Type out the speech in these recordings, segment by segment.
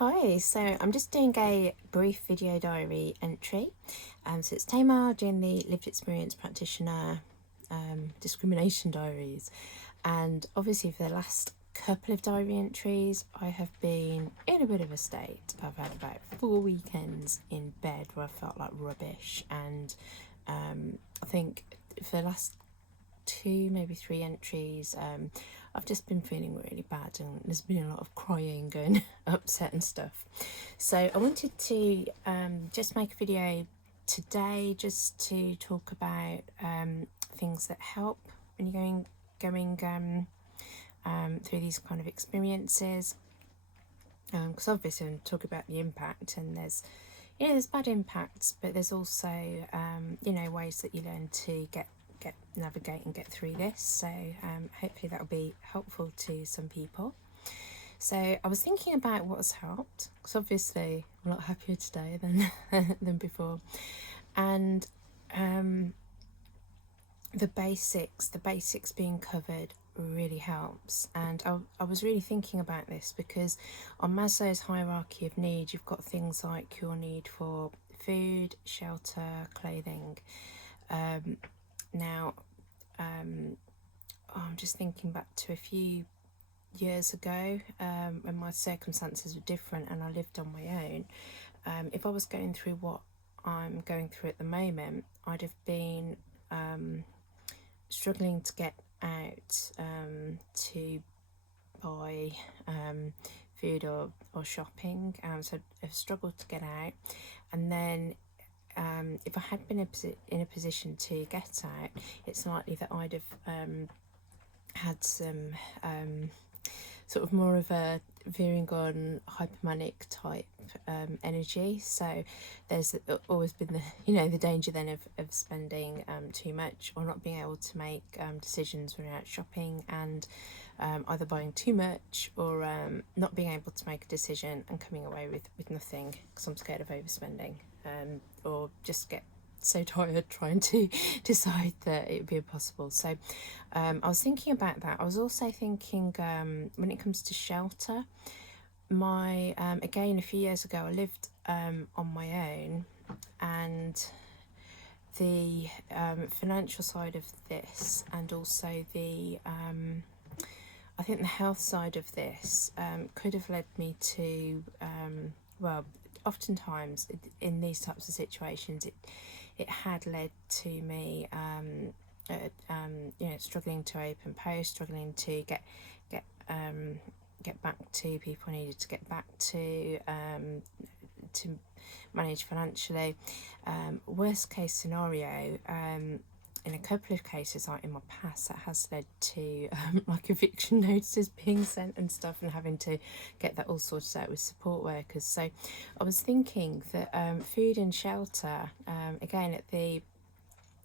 Hi, so I'm just doing a brief video diary entry. So it's Tamar doing the lived experience practitioner discrimination diaries, and obviously for the last couple of diary entries I have been in a bit of a state. I've had about 4 weekends in bed where I felt like rubbish, and I think for the last two, maybe three entries, I've just been feeling really bad, and there's been a lot of crying and upset and stuff. So I wanted to just make a video today just to talk about things that help when you're going through these kind of experiences. Because obviously I'm talking about the impact, and there's bad impacts, but there's also ways that you learn to navigate and get through this. So hopefully that'll be helpful to some people. So I was thinking about what has helped, because obviously I'm a lot happier today than before, and the basics being covered really helps. And I was really thinking about this because on Maslow's hierarchy of need, you've got things like your need for food, shelter, clothing. Now I'm just thinking back to a few years ago, when my circumstances were different and I lived on my own. If I was going through what I'm going through at the moment, I'd have been struggling to get out to buy food or shopping. So I've struggled to get out, and then if I had been in a position to get out, it's likely that I'd have had some sort of more of a veering on hypomanic type energy. So there's always been the danger then of spending too much, or not being able to make decisions when you're out shopping, and either buying too much or not being able to make a decision and coming away with nothing because I'm scared of overspending, or just get so tired trying to decide that it would be impossible. So I was thinking about that. I was also thinking, when it comes to shelter, again, a few years ago I lived on my own, and the financial side of this, and also the I think the health side of this could have led me to oftentimes in these types of situations it had led to me struggling to open post, struggling to get back to people I needed to get back to manage financially. Worst case scenario, in a couple of cases, like in my past, that has led to like eviction notices being sent and stuff, and having to get that all sorted out with support workers. So I was thinking that food and shelter, again, at the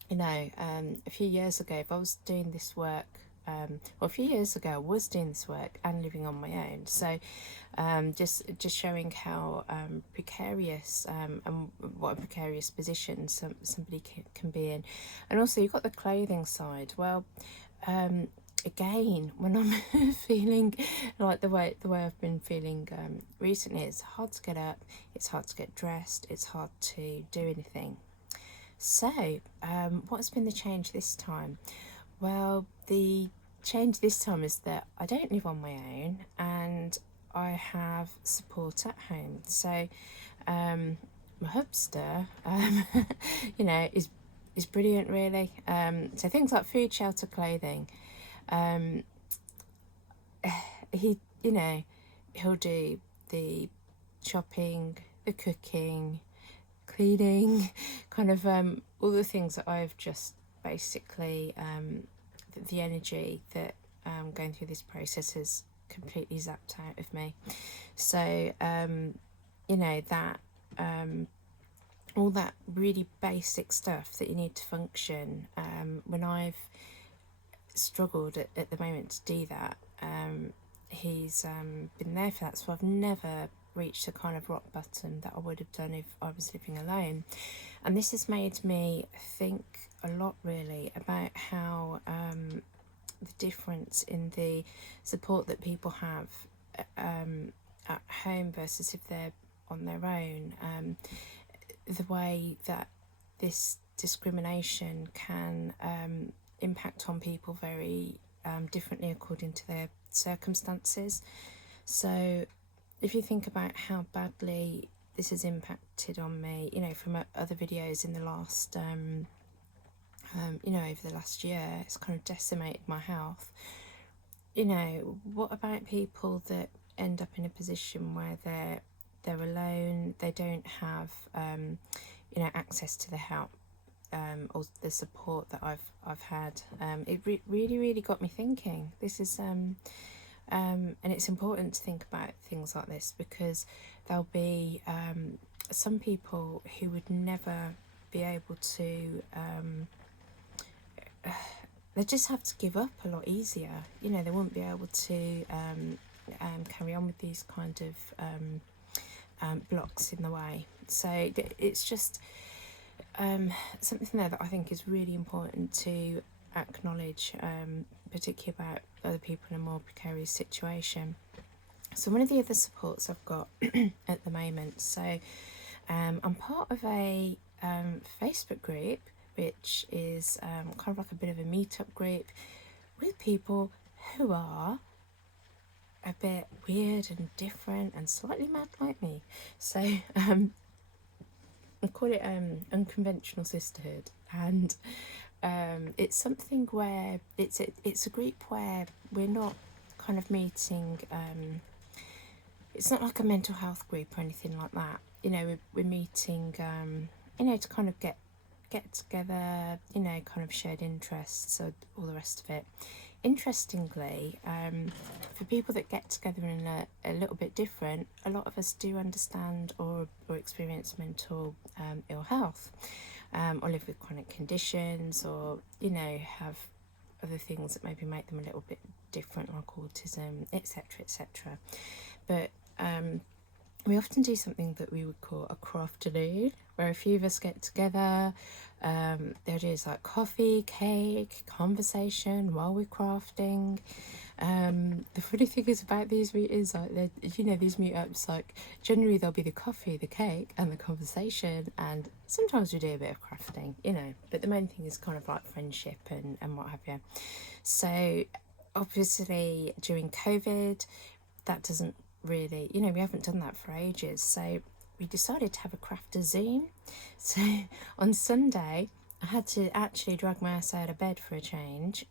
a few years ago, if I was doing this work, a few years ago I was doing this work and living on my own. So just showing how precarious and what a precarious position somebody can be in. And also you've got the clothing side. Well, again, when I'm feeling like the way I've been feeling recently, it's hard to get up, it's hard to get dressed, it's hard to do anything. So what's been the change this time? Well, the change this time is that I don't live on my own, and I have support at home. So my hubster is brilliant, really. So things like food, shelter, clothing, he'll do the shopping, the cooking, cleaning, kind of all the things that I've just basically the energy that going through this process has completely zapped out of me. So that all that really basic stuff that you need to function, when I've struggled at the moment to do that, he's been there for that. So I've never reached the kind of rock bottom that I would have done if I was living alone. And this has made me think a lot, really, about how the difference in the support that people have at home versus if they're on their own, the way that this discrimination can impact on people very differently according to their circumstances. So if you think about how badly this has impacted on me, you know, from other videos in the last, you know, over the last year, it's kind of decimated my health. You know, what about people that end up in a position where they're alone, they don't have, you know, access to the help or the support that I've had. It really got me thinking. This is and it's important to think about things like this, because there'll be some people who would never be able to they just have to give up a lot easier. You know, they won't be able to carry on with these kind of blocks in the way. So it's just something there that I think is really important to acknowledge, particularly about other people in a more precarious situation. So one of the other supports I've got at the moment, so I'm part of a Facebook group, which is kind of like a bit of a meetup group with people who are a bit weird and different and slightly mad like me. So I call it unconventional sisterhood, and it's something where it's a group where we're not kind of meeting. It's not like a mental health group or anything like that. You know, we're meeting. You know, to kind of get together. You know, kind of shared interests, so all the rest of it. Interestingly, for people that get together in a little bit different, a lot of us do understand or experience mental ill health, or live with chronic conditions, or, you know, have other things that maybe make them a little bit different, like autism, etc., etc. But we often do something that we would call a crafternoon, where a few of us get together. The idea is like coffee, cake, conversation while we're crafting. The funny thing is about these meetings, like, you know, these meetups, like, generally there'll be the coffee, the cake, and the conversation, and sometimes we do a bit of crafting, you know, but the main thing is kind of like friendship and what have you. So obviously during COVID, that doesn't really, you know, we haven't done that for ages, so we decided to have a crafter Zoom. So on Sunday I had to actually drag my ass out of bed for a change,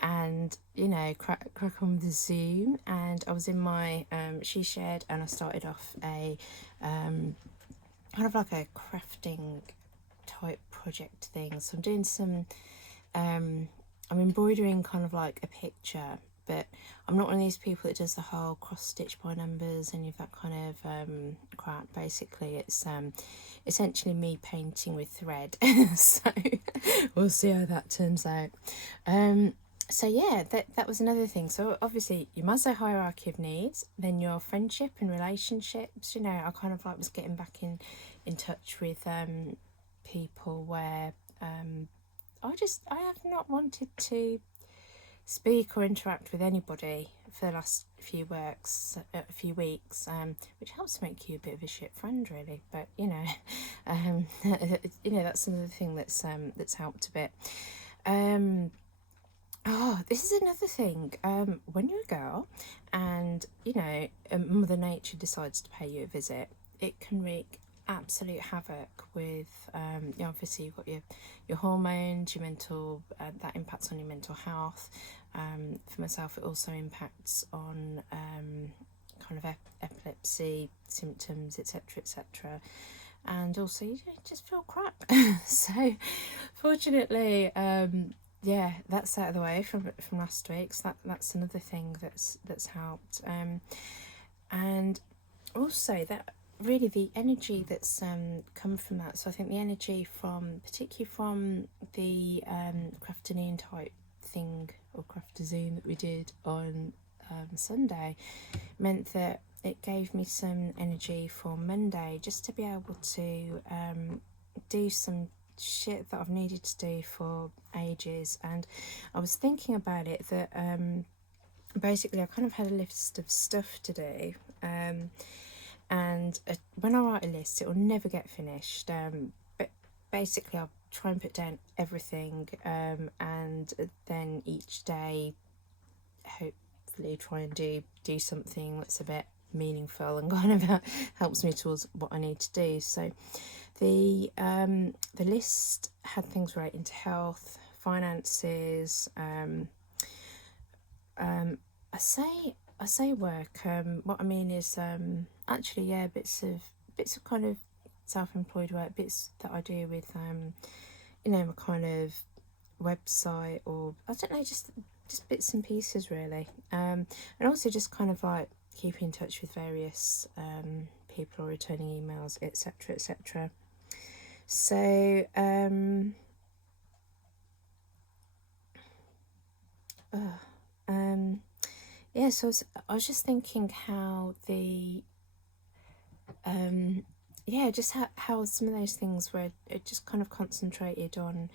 and, you know, crack on with the Zoom, and I was in my she shared, and I started off a kind of like a crafting type project thing. So I'm doing some I'm embroidering kind of like a picture, but I'm not one of these people that does the whole cross stitch by numbers, any of that kind of crap. Basically it's essentially me painting with thread. So we'll see how that turns out. So yeah, that was another thing. So obviously your Maslow hierarchy of needs, then your friendship and relationships. You know, I kind of like was getting back in touch with people where I have not wanted to speak or interact with anybody for the last few weeks, which helps make you a bit of a shit friend, really. But you know, you know, that's another thing that's helped a bit. Oh, this is another thing. When you're a girl, and you know, Mother Nature decides to pay you a visit, it can wreak absolute havoc with. You know, obviously you've got your hormones, your mental. That impacts on your mental health. For myself, it also impacts on kind of epilepsy symptoms, etc., etc. And also, you just feel crap. So, fortunately, yeah, that's out of the way from last week. So that's another thing that's helped. And also that really the energy that's come from that. So I think the energy from particularly from the crafternoon type thing or crafter-zoom that we did on Sunday meant that it gave me some energy for Monday, just to be able to do some shit that I've needed to do for ages. And I was thinking about it that basically I kind of had a list of stuff to do, and when I write a list, it will never get finished. But basically, I'll try and put down everything, and then each day, hopefully, try and do something that's a bit meaningful and kind of helps me towards what I need to do. So, the list had things relating to health, finances. I say work. What I mean is actually, yeah, bits of kind of self-employed work, bits that I do with my kind of website, or I don't know, just bits and pieces really. And also just kind of like keeping in touch with various people or returning emails, etc., etc. So yeah, so I was just thinking how just how some of those things were it just kind of concentrated on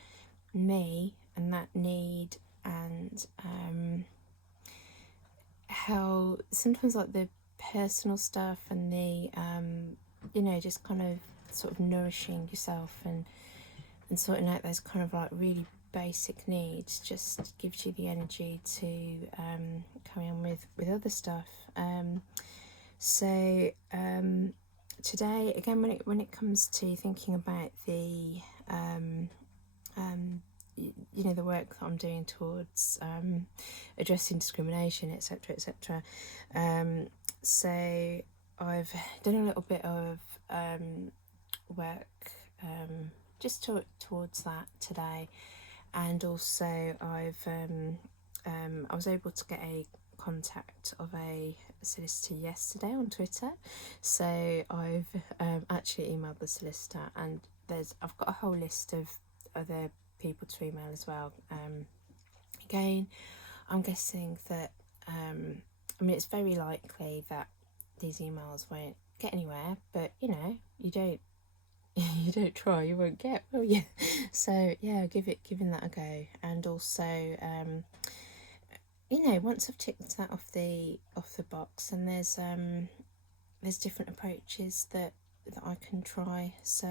me and that need, and how sometimes like the personal stuff and the just kind of sort of nourishing yourself and sorting out those kind of like really basic needs just gives you the energy to carry on with other stuff. So today, again, when it comes to thinking about the the work that I'm doing towards addressing discrimination, etc., etc. So I've done a little bit of work just towards that today, and also I was able to get a contact of a solicitor yesterday on Twitter. So I've actually emailed the solicitor, and I've got a whole list of other people to email as well. Again, I'm guessing that it's very likely that these emails won't get anywhere, but you don't you don't try, you won't get, will you? So yeah, giving that a go. And also once I've ticked that off the box, and there's different approaches that I can try. So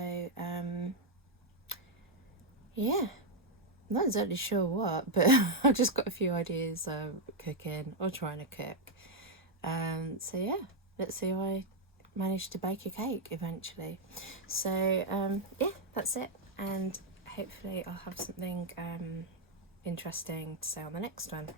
yeah, I'm not exactly sure what, but I've just got a few ideas of cooking or trying to cook. So yeah, let's see if I manage to bake a cake eventually. So yeah, that's it, and hopefully I'll have something interesting to say on the next one.